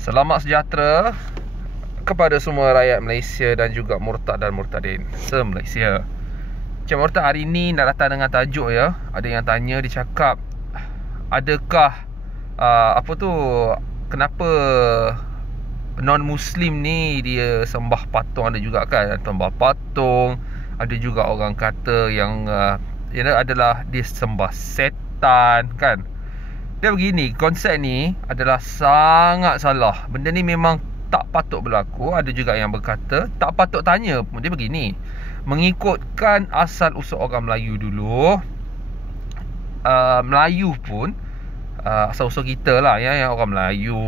Selamat sejahtera kepada semua rakyat Malaysia dan juga murtad dan murtadin se-Malaysia. Encik Murtad hari ni nak datang dengan tajuk ya. Ada yang tanya, dia cakap, adakah kenapa non-Muslim ni dia sembah patung? Ada juga kan sembah patung. Ada juga orang kata yang adalah dia sembah setan kan. Dia begini, konsep ni adalah sangat salah. Benda ni memang tak patut berlaku. Ada juga yang berkata tak patut tanya pun. Dia begini, mengikutkan asal usul orang Melayu dulu, Melayu pun asal usul kita lah ya, yang orang Melayu,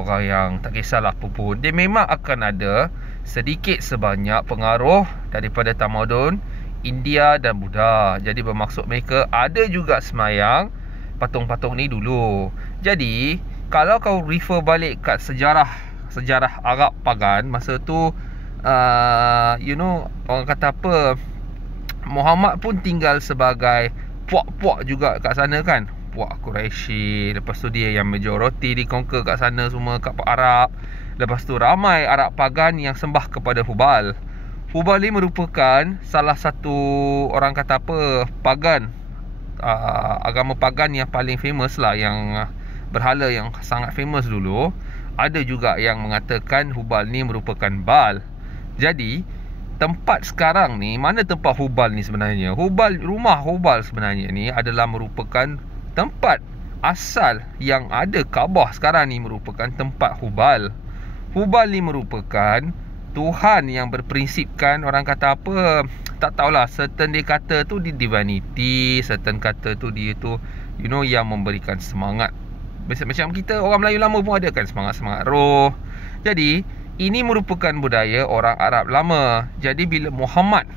orang yang tak kisahlah apa pun, dia memang akan ada sedikit sebanyak pengaruh daripada tamadun India dan Buddha. Jadi bermaksud mereka ada juga semayang patung-patung ni dulu. Jadi kalau kau refer balik kat sejarah Arab pagan masa tu, orang kata apa, Muhammad pun tinggal sebagai puak-puak juga kat sana kan, puak Quraisy. Lepas tu dia yang majoriti dikonquer kat sana semua, kat Arab. Lepas tu ramai Arab pagan yang sembah kepada Hubal. Hubal ni merupakan salah satu, orang kata apa, pagan, agama pagan yang paling famous lah, yang berhala yang sangat famous dulu. Ada juga yang mengatakan Hubal ni merupakan Baal. Jadi tempat sekarang ni, mana tempat Hubal ni sebenarnya? Rumah Hubal sebenarnya ni adalah merupakan tempat asal yang ada Kaabah sekarang ni, merupakan tempat Hubal. Hubal ni merupakan Tuhan yang berprinsipkan, orang kata apa, tak tahulah, certain dia kata tu di divinity, certain kata tu dia tu yang memberikan semangat. Macam kita orang Melayu lama pun ada kan semangat-semangat roh. Jadi ini merupakan budaya orang Arab lama. Jadi bila Muhammad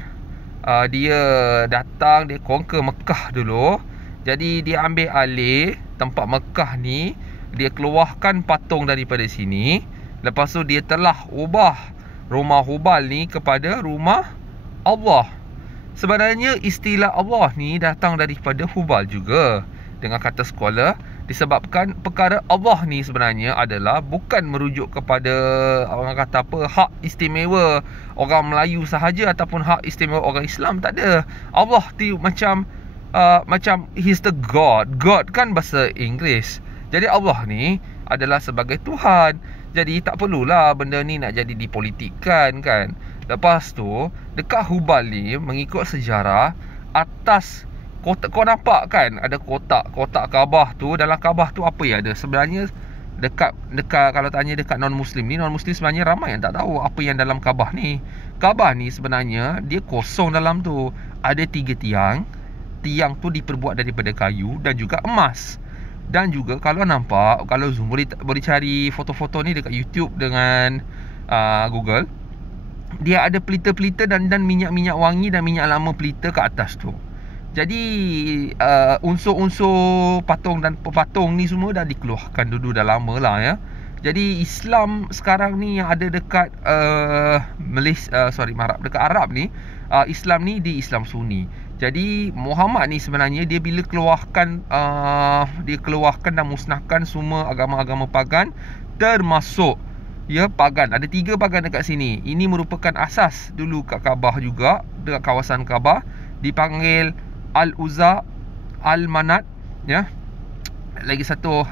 dia datang, dia conquer Mekah dulu, jadi dia ambil alih tempat Mekah ni, dia keluarkan patung daripada sini. Lepas tu dia telah ubah rumah Hubal ni kepada rumah Allah. Sebenarnya istilah Allah ni datang daripada Hubal juga. Dengan kata sekolah, disebabkan perkara Allah ni sebenarnya adalah bukan merujuk kepada, orang kata apa, hak istimewa orang Melayu sahaja ataupun hak istimewa orang Islam. Tak ada. Allah tu macam he's the God. God kan bahasa Inggeris. Jadi Allah ni adalah sebagai Tuhan. Jadi tak perlulah benda ni nak jadi dipolitikkan kan. Lepas tu dekat Hubal ni, mengikut sejarah, atas kotak, kau nampak kan ada kotak Kaabah tu. Dalam Kaabah tu apa yang ada sebenarnya? Dekat kalau tanya dekat non-Muslim ni, non-Muslim sebenarnya ramai yang tak tahu apa yang dalam Kaabah ni. Kaabah ni sebenarnya dia kosong dalam tu. Ada 3 tiang. Tiang tu diperbuat daripada kayu dan juga emas. Dan juga kalau nampak, kalau zoom, boleh cari foto-foto ni dekat YouTube dengan Google. Dia ada pelita-pelita dan minyak-minyak wangi dan minyak lama pelita kat atas tu. Jadi unsur-unsur patung dan pepatung ni semua dah dikeluarkan dulu, dah lama lah ya. Jadi Islam sekarang ni yang ada dekat dekat Arab ni, Islam ni di Islam Sunni. Jadi Muhammad ni sebenarnya dia bila keluarkan dan musnahkan semua agama-agama pagan, termasuk pagan. Ada 3 pagan dekat sini. Ini merupakan asas dulu kat Kaabah juga, dekat kawasan Kaabah, dipanggil Al-Uzza, Al-Manat ya. Lagi satu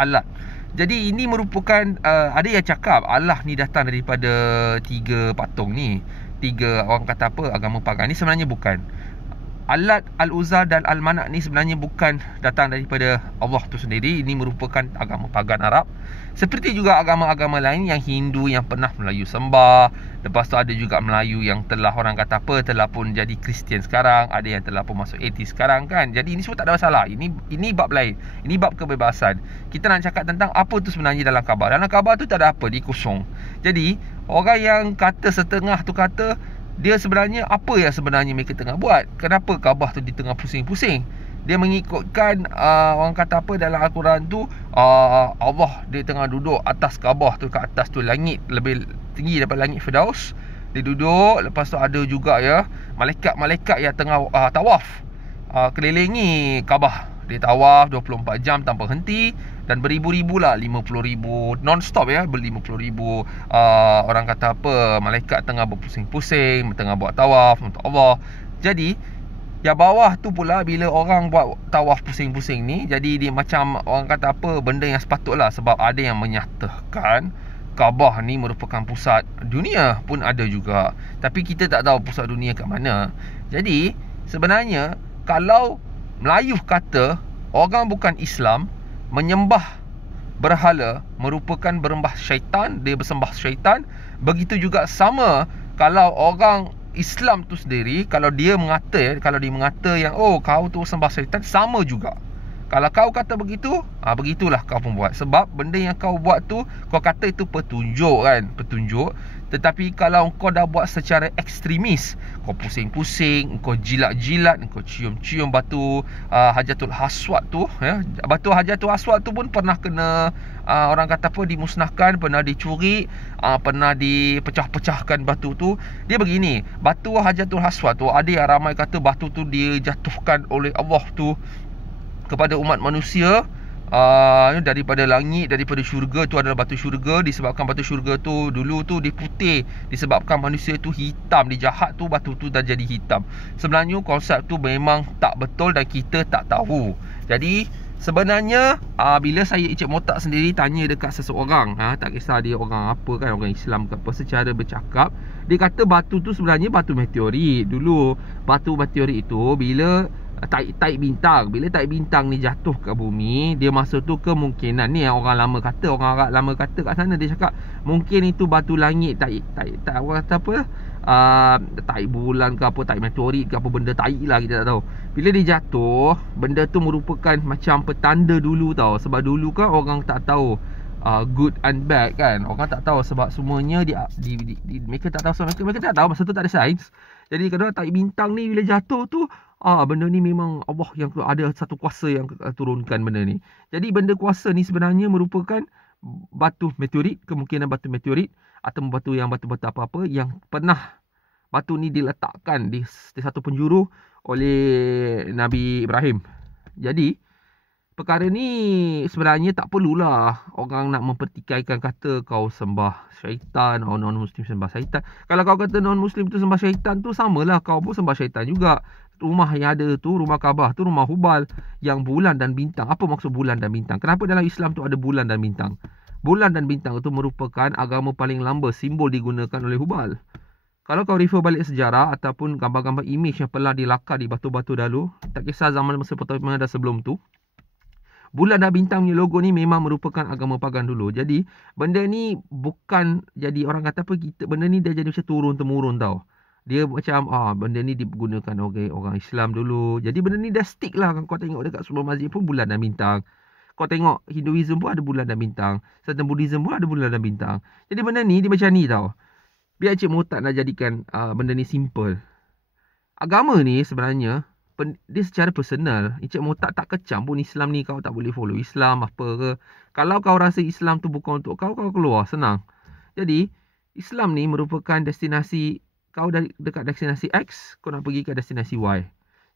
Alat. Jadi ini merupakan ada yang cakap Allah ni datang daripada 3 patung ni, 3 orang kata apa, agama pagan ni. Sebenarnya bukan. Alat, Al-Uzza dan Al-Manat ni sebenarnya bukan datang daripada Allah tu sendiri. Ini merupakan agama pagan Arab. Seperti juga agama-agama lain yang Hindu yang pernah Melayu sembah. Lepas tu ada juga Melayu yang telah, orang kata apa, telah pun jadi Kristian sekarang. Ada yang telah pun masuk ateis sekarang kan. Jadi ini semua tak ada masalah. Ini bab lain. Ini bab kebebasan. Kita nak cakap tentang apa tu sebenarnya dalam Kaabah. Dalam Kaabah tu tak ada apa, dia kosong. Jadi orang yang kata setengah tu kata, dia sebenarnya apa yang sebenarnya mereka tengah buat? Kenapa Kaabah tu di tengah pusing-pusing? Dia mengikutkan orang kata apa dalam Al-Quran tu, Allah dia tengah duduk atas Kaabah tu. Kat atas tu langit lebih tinggi daripada langit Firdaus. Dia duduk. Lepas tu ada juga ya malaikat-malaikat yang tengah tawaf kelilingi Kaabah. Dia tawaf 24 jam tanpa henti. Dan beribu-ribu lah, 50,000 non-stop ya, ber-50,000 orang kata apa, malaikat tengah berpusing-pusing, tengah buat tawaf untuk Allah. Jadi yang bawah tu pula bila orang buat tawaf pusing-pusing ni, jadi dia macam orang kata apa, benda yang sepatutlah. Sebab ada yang menyatakan Kaabah ni merupakan pusat dunia pun ada juga. Tapi kita tak tahu pusat dunia kat mana. Jadi sebenarnya kalau Melayu kata orang bukan Islam menyembah berhala merupakan berembah syaitan, dia bersembah syaitan. Begitu juga sama kalau orang Islam tu sendiri, kalau dia mengata yang oh kau tu sembah syaitan, sama juga. Kalau kau kata begitu, begitulah kau pun buat. Sebab benda yang kau buat tu, kau kata itu petunjuk kan, petunjuk. Tetapi kalau kau dah buat secara ekstremis, kau pusing-pusing, kau jilat-jilat, kau cium-cium batu Hajatul Aswad tu ya. Batu Hajatul Aswad tu pun pernah kena orang kata apa, dimusnahkan, pernah dicuri, pernah dipecah-pecahkan batu tu. Dia begini, batu Hajatul Aswad tu ada yang ramai kata batu tu dia jatuhkan oleh Allah tu kepada umat manusia daripada langit, daripada syurga. Tu adalah batu syurga. Disebabkan batu syurga tu dulu tu dia putih, disebabkan manusia tu hitam, dia jahat tu batu tu dah jadi hitam. Sebenarnya konsep tu memang tak betul dan kita tak tahu. Jadi sebenarnya bila saya Encik Motak sendiri tanya dekat seseorang, tak kisah dia orang apa kan, orang Islam ke apa, secara bercakap, dia kata batu tu sebenarnya batu meteorit. Dulu batu meteorit itu bila taik bintang, bila taik bintang ni jatuh ke bumi, dia masa tu kemungkinan ni yang orang lama kata, orang Arab lama kata kat sana, dia cakap mungkin itu batu langit, taik orang kata apa, taik bulan ke apa, taik meteorit ke apa benda, taik lah kita tak tahu. Bila dia jatuh, benda tu merupakan macam petanda dulu tau. Sebab dulu kan orang tak tahu good and bad kan, orang tak tahu sebab semuanya mereka tak tahu, sebab mereka tak tahu masa tu tak ada sains. Jadi kadang taik bintang ni bila jatuh tu, benda ni memang Allah yang ada satu kuasa yang turunkan benda ni. Jadi benda kuasa ni sebenarnya merupakan batu meteorit, kemungkinan batu meteorit atau batu apa-apa yang pernah batu ni diletakkan di satu penjuru oleh Nabi Ibrahim. Jadi perkara ni sebenarnya tak perlulah orang nak mempertikaikan kata kau sembah syaitan, non-muslim sembah syaitan. Kalau kau kata non-muslim tu sembah syaitan tu, samalah kau pun sembah syaitan juga. Rumah yang ada tu, rumah Kaabah tu, rumah Hubal yang bulan dan bintang. Apa maksud bulan dan bintang? Kenapa dalam Islam tu ada bulan dan bintang? Bulan dan bintang itu merupakan agama paling lama, simbol digunakan oleh Hubal. Kalau kau refer balik sejarah ataupun gambar-gambar imej yang pernah dilakar di batu-batu dahulu, tak kisah zaman Mesopotamian dan sebelum tu, bulan dan bintang punya logo ni memang merupakan agama pagan dulu. Jadi benda ni bukan jadi orang kata apa, benda ni dah jadi macam turun-temurun tau. Dia macam benda ni digunakan oleh orang Islam dulu. Jadi benda ni dah stick lah. Kau tengok dekat semua masjid pun bulan dan bintang. Kau tengok Hinduism pun ada bulan dan bintang. Certain Buddhism pun ada bulan dan bintang. Jadi benda ni dia macam ni tau. Biar Encik Motak nak jadikan benda ni simple. Agama ni sebenarnya dia secara personal. Encik Motak tak kecam pun Islam ni kau tak boleh follow Islam apa ke. Kalau kau rasa Islam tu bukan untuk kau, kau keluar, senang. Jadi Islam ni merupakan destinasi. Kau dari dekat destinasi X, kau nak pergi ke destinasi Y.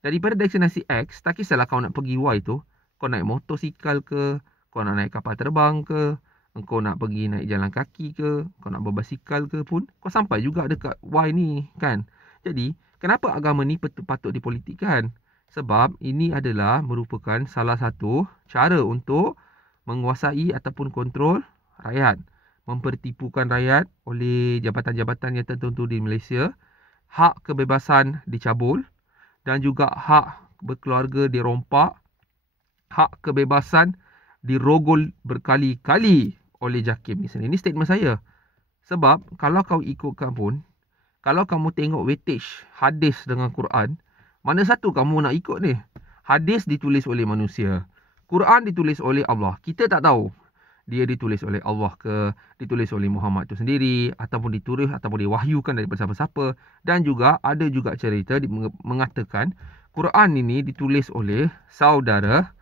Daripada destinasi X, tak kisahlah kau nak pergi Y tu, kau naik motosikal ke, kau nak naik kapal terbang ke, kau nak pergi naik jalan kaki ke, kau nak berbasikal ke pun, kau sampai juga dekat Y ni kan. Jadi kenapa agama ni patut dipolitikkan? Sebab ini adalah merupakan salah satu cara untuk menguasai ataupun kontrol rakyat. Mempertipukan rakyat oleh jabatan-jabatan yang tertentu di Malaysia. Hak kebebasan dicabul dan juga hak berkeluarga dirompak. Hak kebebasan dirogol berkali-kali oleh JAKIM ni sendiri. Ini statement saya. Sebab kalau kau ikutkan pun, kalau kamu tengok weightage hadis dengan Quran, mana satu kamu nak ikut ni? Hadis ditulis oleh manusia, Quran ditulis oleh Allah. Kita tak tahu dia ditulis oleh Allah ke, ditulis oleh Muhammad tu sendiri, ataupun ditulis ataupun diwahyukan daripada siapa-siapa. Dan juga ada juga cerita mengatakan Quran ini ditulis oleh saudara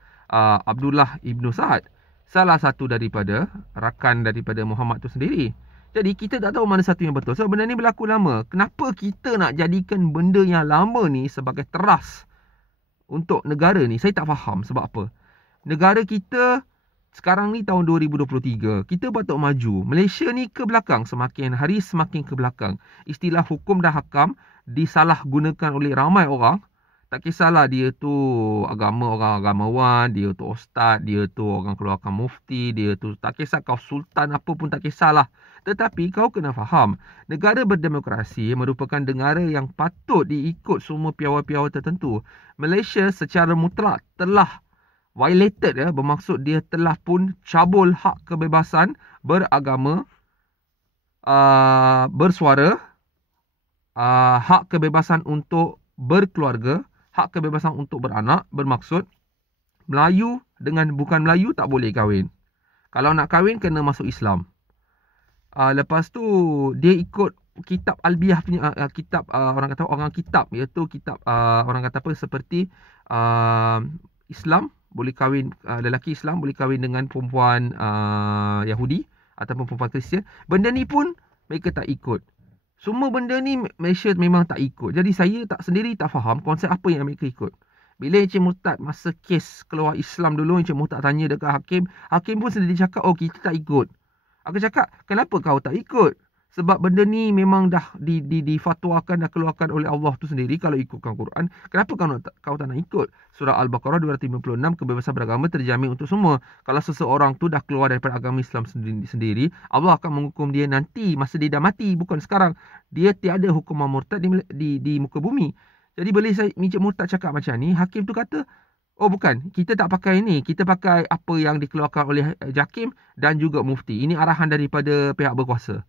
Abdullah Ibn Sa'ad, salah satu daripada rakan daripada Muhammad tu sendiri. Jadi kita tak tahu mana satu yang betul. So benda ni berlaku lama. Kenapa kita nak jadikan benda yang lama ni sebagai teras untuk negara ni? Saya tak faham sebab apa. Negara kita Sekarang ni tahun 2023, kita patut maju. Malaysia ni ke belakang, semakin hari semakin ke belakang. Istilah hukum dan hakam disalahgunakan oleh ramai orang. Tak kisahlah dia tu orang agamawan, dia tu ustaz, dia tu orang keluarkan mufti, dia tu tak kisah kau sultan apa pun tak kisahlah. Tetapi kau kena faham, negara berdemokrasi merupakan negara yang patut diikut semua piawai-piawai tertentu. Malaysia secara mutlak telah violated, bermaksud dia telah pun cabul hak kebebasan beragama, bersuara, hak kebebasan untuk berkeluarga, hak kebebasan untuk beranak, bermaksud Melayu dengan bukan Melayu tak boleh kahwin. Kalau nak kahwin kena masuk Islam. Lepas tu dia ikut kitab Albiah punya kitab orang kitab, iaitu kitab orang kata apa seperti Islam boleh kahwin, lelaki Islam boleh kahwin dengan perempuan Yahudi ataupun perempuan Kristian. Benda ni pun mereka tak ikut. Semua benda ni Malaysia memang tak ikut. Jadi saya sendiri tak faham konsep apa yang mereka ikut. Bila Encik Murtad masa kes keluar Islam dulu, Encik Murtad tanya dekat hakim. Hakim pun sendiri cakap, oh kita tak ikut. Aku cakap, kenapa kau tak ikut? Sebab benda ni memang dah difatwakan, dah keluarkan oleh Allah tu sendiri kalau ikutkan Quran. Kenapa kau tak nak ikut? Surah Al-Baqarah 256, kebebasan beragama terjamin untuk semua. Kalau seseorang tu dah keluar daripada agama Islam sendiri, Allah akan menghukum dia nanti masa dia dah mati, bukan sekarang. Dia tiada hukuman murtad di muka bumi. Jadi bila Encik Murtad cakap macam ni, hakim tu kata, oh bukan, kita tak pakai ni. Kita pakai apa yang dikeluarkan oleh JAKIM dan juga mufti. Ini arahan daripada pihak berkuasa.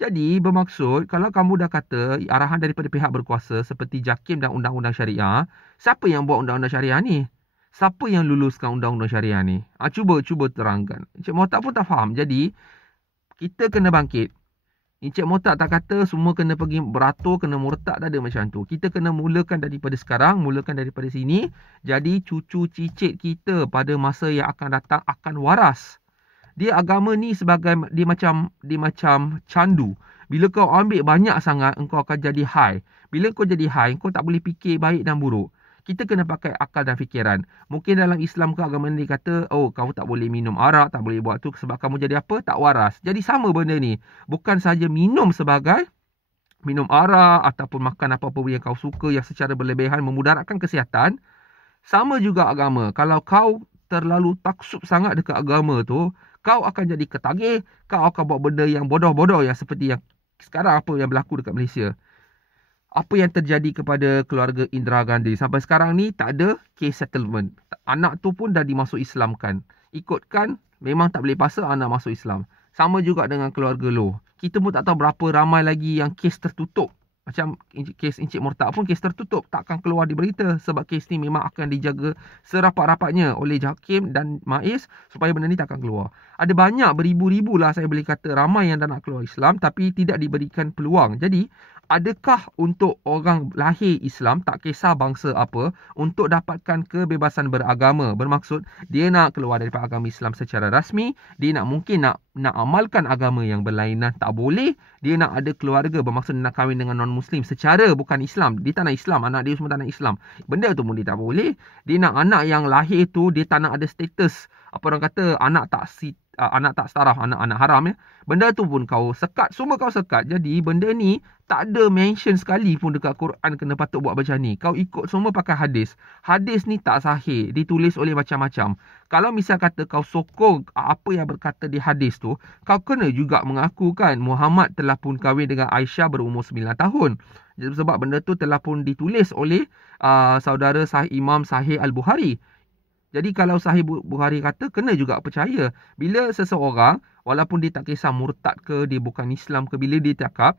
Jadi bermaksud kalau kamu dah kata arahan daripada pihak berkuasa seperti JAKIM dan undang-undang syariah, siapa yang buat undang-undang syariah ni? Siapa yang luluskan undang-undang syariah ni? Cuba terangkan. Encik Murtad pun tak faham. Jadi kita kena bangkit. Encik Murtad tak kata semua kena pergi beratur, kena murtad, tak ada macam tu. Kita kena mulakan daripada sekarang, mulakan daripada sini. Jadi cucu cicit kita pada masa yang akan datang akan waras. Dia agama ni sebagai dia macam candu. Bila kau ambil banyak sangat, engkau akan jadi high. Bila kau jadi high, kau tak boleh fikir baik dan buruk. Kita kena pakai akal dan fikiran. Mungkin dalam Islam ke agama ni kata, oh kamu tak boleh minum arak, tak boleh buat tu sebab kamu jadi apa? Tak waras. Jadi sama benda ni. Bukan saja minum sebagai minum arak ataupun makan apa-apa yang kau suka yang secara berlebihan memudaratkan kesihatan. Sama juga agama. Kalau kau terlalu taksub sangat dekat agama tu, kau akan jadi ketagih, kau akan buat benda yang bodoh-bodoh yang seperti yang sekarang apa yang berlaku dekat Malaysia. Apa yang terjadi kepada keluarga Indira Gandhi. Sampai sekarang ni tak ada case settlement. Anak tu pun dah dimasuk Islamkan. Ikutkan, memang tak boleh paksa anak masuk Islam. Sama juga dengan keluarga Loh. Kita pun tak tahu berapa ramai lagi yang kes tertutup. Macam kes Encik Murtad pun kes tertutup. Takkan keluar di berita. Sebab kes ni memang akan dijaga serapat-rapatnya oleh JAKIM dan MAIS supaya benda ni takkan keluar. Ada banyak beribu-ribu lah saya boleh kata ramai yang dah nak keluar Islam tapi tidak diberikan peluang. Jadi adakah untuk orang lahir Islam, tak kisah bangsa apa, untuk dapatkan kebebasan beragama? Bermaksud dia nak keluar daripada agama Islam secara rasmi, dia mungkin nak amalkan agama yang berlainan, tak boleh. Dia nak ada keluarga, bermaksud nak kahwin dengan non-Muslim secara bukan Islam. Dia tak nak Islam, anak dia semua tak nak Islam. Benda tu pun dia tak boleh. Dia nak anak yang lahir tu, dia tak nak ada status, apa orang kata, anak tak setaraf, anak haram ya. Benda tu pun kau sekat, semua kau sekat. Jadi benda ni tak ada mention sekali pun dekat Quran kena patut buat macam ni. Kau ikut semua pakai hadis. Hadis ni tak sahih, ditulis oleh macam-macam. Kalau misal kata kau sokong apa yang berkata di hadis tu, kau kena juga mengakukan Muhammad telah pun kahwin dengan Aisyah berumur 9 tahun. Sebab benda tu telah pun ditulis oleh saudara Imam Sahih Al-Bukhari. Jadi kalau Sahih Bukhari kata, kena juga percaya. Bila seseorang, walaupun dia tak kisah murtad ke, dia bukan Islam ke, bila dia cakap,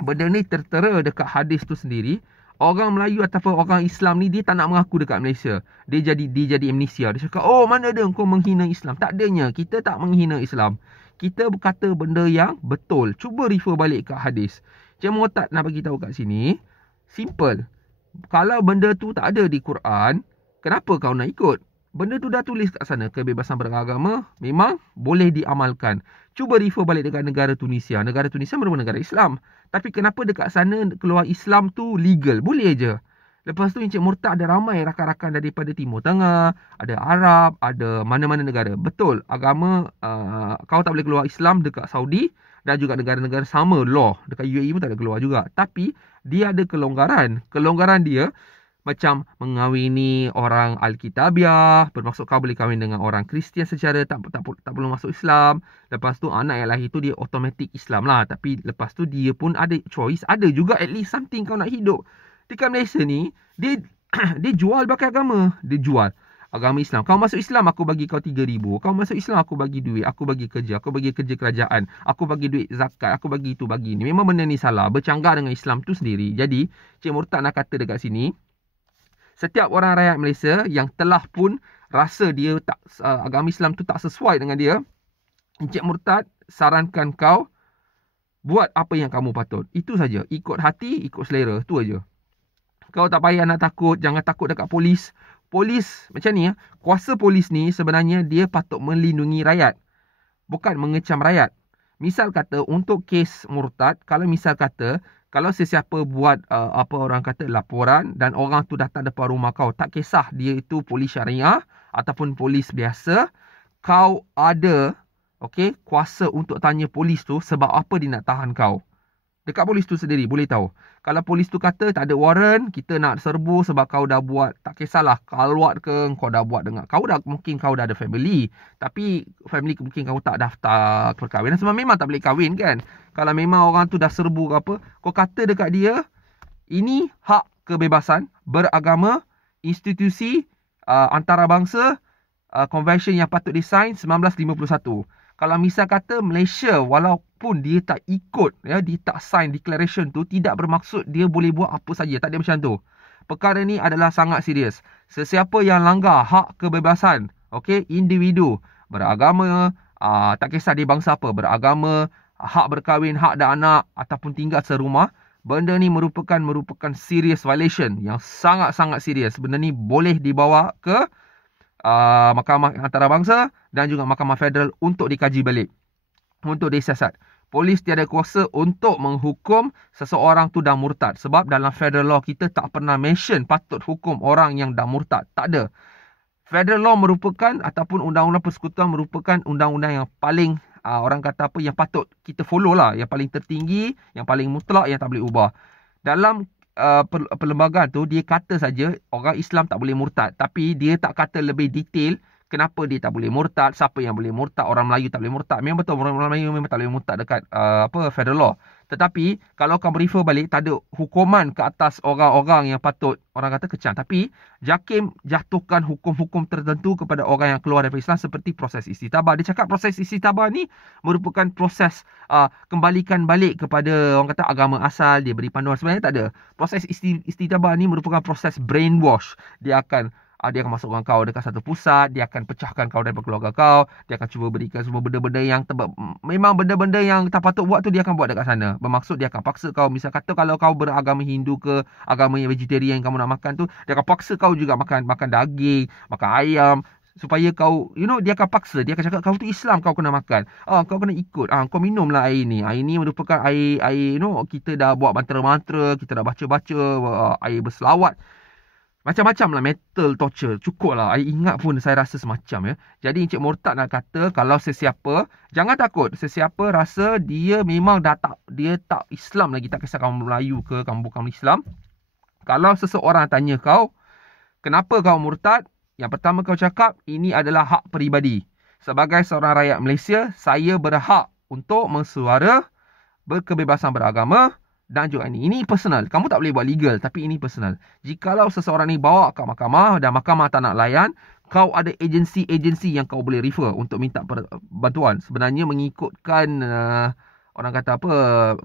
benda ni tertera dekat hadis tu sendiri, orang Melayu ataupun orang Islam ni, dia tak nak mengaku dekat Malaysia. Dia jadi amnesia. Dia cakap, oh mana ada kau menghina Islam. Tak adanya, kita tak menghina Islam. Kita berkata benda yang betul. Cuba refer balik kat hadis. Cik Murtad nak bagi tahu kat sini, simple. Kalau benda tu tak ada di Quran, kenapa kau nak ikut? Benda tu dah tulis kat sana. Kebebasan beragama memang boleh diamalkan. Cuba refer balik dekat negara Tunisia. Negara Tunisia merupakan negara Islam. Tapi kenapa dekat sana keluar Islam tu legal? Boleh je. Lepas tu Encik Murtad ada ramai rakan-rakan daripada Timur Tengah, ada Arab, ada mana-mana negara. Betul, agama kau tak boleh keluar Islam dekat Saudi dan juga negara-negara sama law. Dekat UAE pun tak ada keluar juga. Tapi dia ada kelonggaran. Kelonggaran dia macam mengawini orang Alkitabiah, bermaksud kau boleh kahwin dengan orang Kristian secara tak perlu masuk Islam. Lepas tu anak yang lahir tu dia automatic Islam lah. Tapi lepas tu dia pun ada choice, ada juga at least something kau nak hidup. Dekat Malaysia ni, dia dia jual pakai agama. Dia jual agama Islam. Kau masuk Islam, aku bagi kau 3,000. Kau masuk Islam, aku bagi duit. Aku bagi kerja. Aku bagi kerja kerajaan. Aku bagi duit zakat. Aku bagi itu, bagi ni. Memang benda ni salah. Bercanggah dengan Islam tu sendiri. Jadi, Cik Murtad nak kata dekat sini, setiap orang rakyat Malaysia yang telah pun rasa dia tak agama Islam tu tak sesuai dengan dia, Encik Murtad sarankan kau buat apa yang kamu patut. Itu saja. Ikut hati, ikut selera. Tu aja. Kau tak payah nak takut. Jangan takut dekat polis. Polis macam ni, kuasa polis ni sebenarnya dia patut melindungi rakyat. Bukan mengecam rakyat. Misal kata untuk kes Murtad, kalau misal kata, kalau sesiapa buat apa orang kata laporan dan orang tu datang depan rumah kau, tak kisah dia itu polis syariah ataupun polis biasa, kau ada kuasa untuk tanya polis tu sebab apa dia nak tahan kau. Dekat polis tu sendiri boleh tahu. Kalau polis tu kata tak ada warrant, kita nak serbu sebab kau dah buat, tak kisahlah kalwat ke, kau dah buat dengan mungkin kau dah ada family, tapi family mungkin kau tak daftar perkahwinan sebab memang tak boleh kahwin kan. Kalau memang orang tu dah serbu ke apa, kau kata dekat dia, ini hak kebebasan beragama, institusi antarabangsa, convention yang patut disign 1951. Kalau misal kata Malaysia walaupun dia tak ikut, dia tak sign declaration tu, tidak bermaksud dia boleh buat apa saja. Tak ada macam tu. Perkara ni adalah sangat serius. Sesiapa yang langgar hak kebebasan, individu beragama, tak kisah dia bangsa apa, beragama, hak berkahwin, hak ada anak ataupun tinggal serumah, benda ni merupakan serious violation yang sangat-sangat serius. Benda ni boleh dibawa ke Mahkamah Antarabangsa dan juga Mahkamah Federal untuk dikaji balik, untuk disiasat. Polis tiada kuasa untuk menghukum seseorang tu dah murtad. Sebab dalam federal law kita tak pernah mention patut hukum orang yang dah murtad. Tak ada. Federal law merupakan ataupun undang-undang persekutuan merupakan undang-undang yang paling orang kata apa, yang patut kita follow lah. Yang paling tertinggi, yang paling mutlak, yang tak boleh ubah. Dalam perlembagaan tu dia kata saja orang Islam tak boleh murtad, tapi dia tak kata lebih detail kenapa dia tak boleh murtad, siapa yang boleh murtad, orang Melayu tak boleh murtad. Memang betul orang Melayu memang tak boleh murtad dekat federal law. Tetapi kalau kamu refer balik, tak ada hukuman ke atas orang-orang yang patut orang kata kecam. Tapi JAKIM jatuhkan hukum-hukum tertentu kepada orang yang keluar daripada Islam seperti proses istitabah. Dia cakap proses istitabah ni merupakan proses kembalikan balik kepada orang kata agama asal. Dia beri panduan. Sebenarnya tak ada. Proses istitabah ni merupakan proses brainwash. Dia akan masukkan kau dekat satu pusat, dia akan pecahkan kau daripada keluarga kau, dia akan cuba berikan semua benda-benda yang memang benda-benda yang tak patut buat tu dia akan buat dekat sana. Bermaksud dia akan paksa kau, misal kata kalau kau beragama Hindu ke, agama yang vegetarian yang kamu nak makan tu, dia akan paksa kau juga makan daging, makan ayam, supaya kau, dia akan paksa, dia akan cakap kau tu Islam, kau kena makan. Kau kena ikut. Kau minumlah air ni. Air ni merupakan air kita dah buat mantra-mantra, kita dah baca-baca, air berselawat. Macam-macam lah mental torture. Cukup lah. I ingat pun saya rasa semacam ya. Jadi Encik Murtad nak kata kalau sesiapa, jangan takut. Sesiapa rasa dia memang dia tak Islam lagi. Tak kisah kamu Melayu ke, kamu bukan Islam. Kalau seseorang tanya kau, kenapa kau murtad? Yang pertama kau cakap, ini adalah hak peribadi. Sebagai seorang rakyat Malaysia, saya berhak untuk mensuara berkebebasan beragama. Dan juga ini personal. Kamu tak boleh buat legal, tapi ini personal. Jikalau seseorang ni bawa ke mahkamah dan mahkamah tak nak layan, kau ada agensi-agensi yang kau boleh refer untuk minta bantuan. Sebenarnya mengikutkan orang kata apa,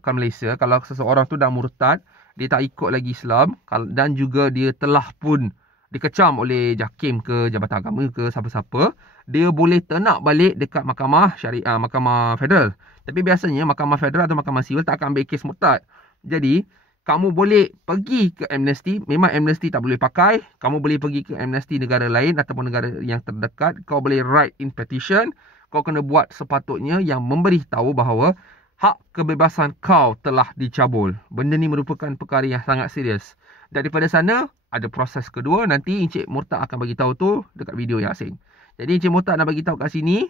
kan Malaysia, kalau seseorang tu dah murtad, dia tak ikut lagi Islam dan juga dia telah pun dikecam oleh JAKIM ke, Jabatan Agama ke, siapa-siapa, dia boleh ternak balik dekat mahkamah syariah, mahkamah federal. Tapi biasanya mahkamah federal atau mahkamah sivil tak akan ambil kes murtad. Jadi, kamu boleh pergi ke amnesty. Memang amnesty tak boleh pakai. Kamu boleh pergi ke amnesty negara lain ataupun negara yang terdekat. Kau boleh write in petition. Kau kena buat sepatutnya yang memberi tahu bahawa hak kebebasan kau telah dicabul. Benda ni merupakan perkara yang sangat serius. Daripada sana, ada proses kedua, nanti Encik Murtad akan bagi tahu tu dekat video yang asing. Jadi Encik Murtad nak bagi tahu kat sini,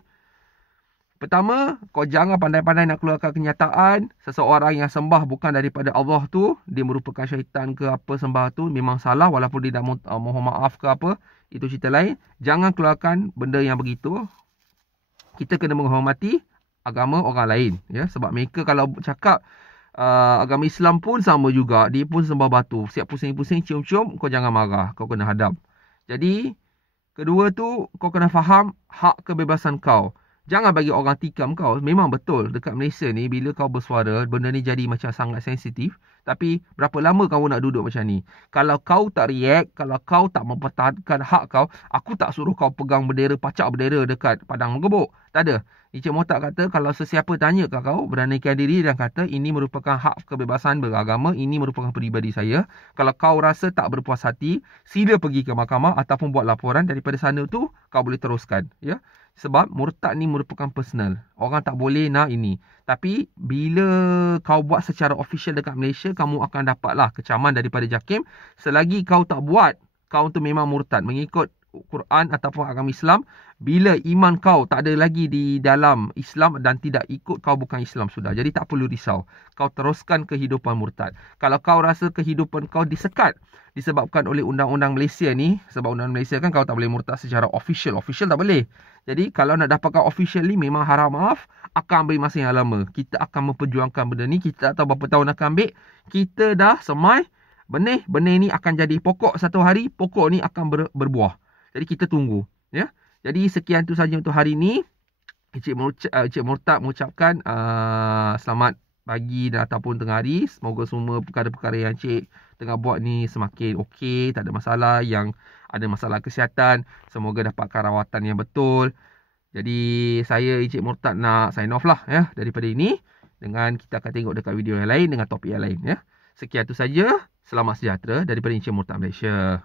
pertama, kau jangan pandai-pandai nak keluarkan kenyataan seseorang yang sembah bukan daripada Allah tu, dia merupakan syaitan ke apa sembah tu, memang salah walaupun dia dah mohon maaf ke apa, itu cerita lain. Jangan keluarkan benda yang begitu. Kita kena menghormati agama orang lain, ya, sebab mereka kalau cakap agama Islam pun sama juga, dia pun sembah batu. Siap pusing-pusing, cium-cium, kau jangan marah, kau kena hadap. Jadi, kedua tu, kau kena faham hak kebebasan kau. Jangan bagi orang tikam kau. Memang betul, dekat Malaysia ni, bila kau bersuara, benda ni jadi macam sangat sensitif. Tapi, berapa lama kau nak duduk macam ni? Kalau kau tak react, kalau kau tak mempertahankan hak kau, aku tak suruh kau pegang bendera, pacak bendera dekat padang mengebuk. Tak ada. Encik Murtad kata, kalau sesiapa tanya kat kau, beranikan diri dan kata, ini merupakan hak kebebasan beragama, ini merupakan peribadi saya. Kalau kau rasa tak berpuas hati, sila pergi ke mahkamah ataupun buat laporan. Daripada sana tu, kau boleh teruskan. Ya. Sebab murtad ni merupakan personal. Orang tak boleh nak ini. Tapi, bila kau buat secara official dekat Malaysia, kamu akan dapatlah kecaman daripada JAKIM. Selagi kau tak buat, kau tu memang murtad. Mengikut Quran ataupun agama Islam, bila iman kau tak ada lagi di dalam Islam dan tidak ikut, kau bukan Islam sudah. Jadi tak perlu risau. Kau teruskan kehidupan murtad. Kalau kau rasa kehidupan kau disekat disebabkan oleh undang-undang Malaysia ni, sebab undang Malaysia kan kau tak boleh murtad secara official. Official tak boleh. Jadi kalau nak dapatkan official ni, memang harap maaf, akan ambil masa yang lama. Kita akan memperjuangkan benda ni. Kita tak tahu berapa tahun akan ambil. Kita dah semai benih ni akan jadi pokok satu hari. Pokok ni akan berbuah. Jadi kita tunggu, ya. Jadi sekian tu saja untuk hari ini. Encik Murtad mengucapkan selamat pagi dan ataupun tengah hari. Semoga semua perkara-perkara yang Encik tengah buat ni semakin okey, tak ada masalah. Yang ada masalah kesihatan, semoga dapatkan rawatan yang betul. Jadi saya Encik Murtad nak sign off lah, ya, daripada ini. Dengan kita akan tengok dekat video yang lain dengan topik yang lain, ya. Sekian tu saja. Selamat sejahtera daripada Encik Murtad Malaysia.